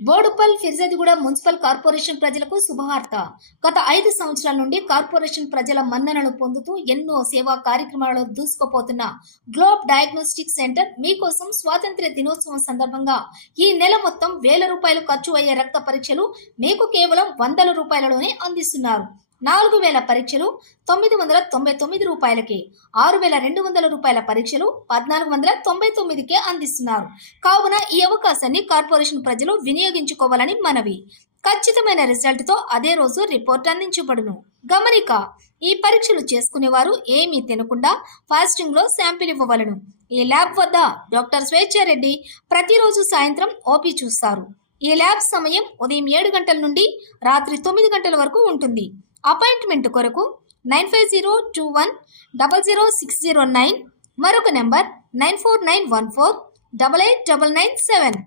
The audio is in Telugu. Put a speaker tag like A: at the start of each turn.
A: బోడుప్పల్ ఫిర్జాదిగూడ మున్సిపల్ కార్పొరేషన్ ప్రజలకు శుభవార్త. గత ఐదు సంవత్సరాల నుండి కార్పొరేషన్ ప్రజల మన్ననలు పొందుతూ ఎన్నో సేవా కార్యక్రమాలలో దూసుకుపోతున్న గ్లోబ్ డయాగ్నోస్టిక్ సెంటర్ మీకోసం స్వాతంత్ర్య దినోత్సవం సందర్భంగా ఈ నెల మొత్తం వేల రూపాయలు ఖర్చు అయ్యే రక్త పరీక్షలు మీకు కేవలం వందల రూపాయలలోనే అందిస్తున్నారు. నాలుగు వేల పరీక్షలు తొమ్మిది వందల తొంభై తొమ్మిది రూపాయలకి ఆరు వేల రెండు వందల రూపాయల పరీక్షలు పద్నాలుగు వందల తొంభై తొమ్మిదికే అందిస్తున్నారు. కావున ఈ అవకాశాన్ని కార్పొరేషన్ ప్రజలు వినియోగించుకోవాలని మనవి. ఖచ్చితమైన రిజల్ట్తో అదే రోజు రిపోర్ట్ అందించబడును. గమనిక ఈ పరీక్షలు చేసుకునేవారు ఏమీ తినకుండా ఫాస్టింగ్లో శాంపిల్ ఇవ్వవలను. ఈ ల్యాబ్ వద్ద డాక్టర్ స్వేచ్ఛారెడ్డి ప్రతిరోజు సాయంత్రం ఓపీ చూస్తారు. ఈ ల్యాబ్ సమయం ఉదయం ఏడు గంటల నుండి రాత్రి తొమ్మిది గంటల వరకు ఉంటుంది. అపాయింట్మెంట్ కొరకు nine five zero two one double zero six zero nine మరొక number nine four nine one four double eight double nine seven.